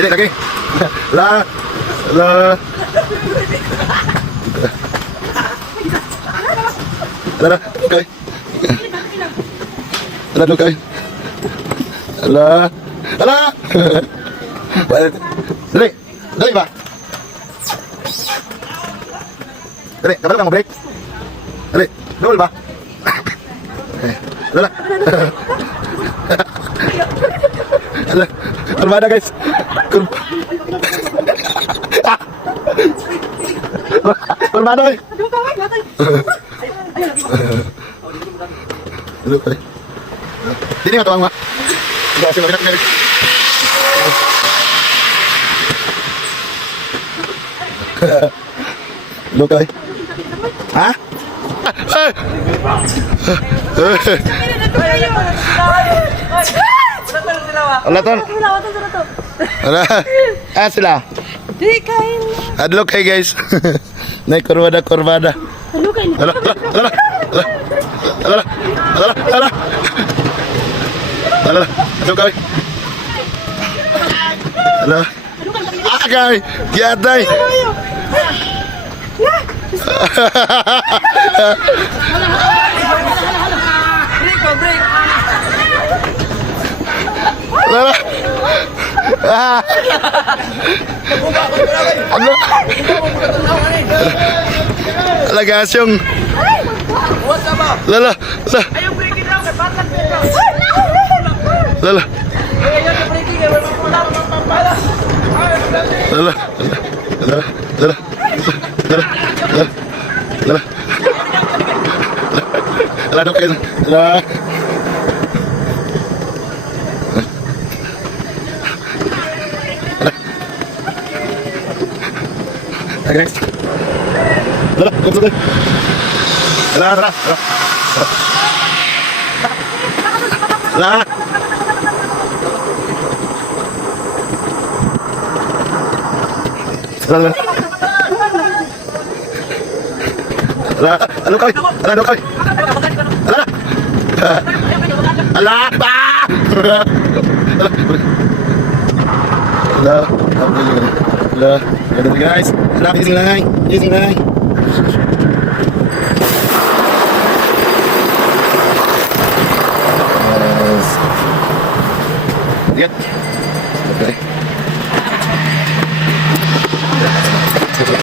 Dili lagi. La. La. Ala, okay. Ala, okay. Ala. Ala. Dali. Dali ba? Dali, kapan ka mag-break? Dali, dawal ba? Dala. Dala. Kurbada guys. Kurbada guys. Dulu kali. Sini nggak tuang, Mak? Enggak, sini nak naik. Dulu kali. Hah? Allah ton. Allah. Sila. Di kain. Adlo kay guys. Naik kurbada. Ano kain? Ala. Adlo kay. Ala. Kay. Giatay. Break. Ala. Ano? Ala gasyong. Lala. Ayaw breaking daw, patlan ko. Lala. Ayaw na breaking, ayaw na pula, mapapala. Lala. Lala dok kayo. Lala. Guys. Lala, come on. Lala. Lala. Lala. Ala, ano kay? Ala. Ala. Ala. Ala. Guys. Ala, gising lang.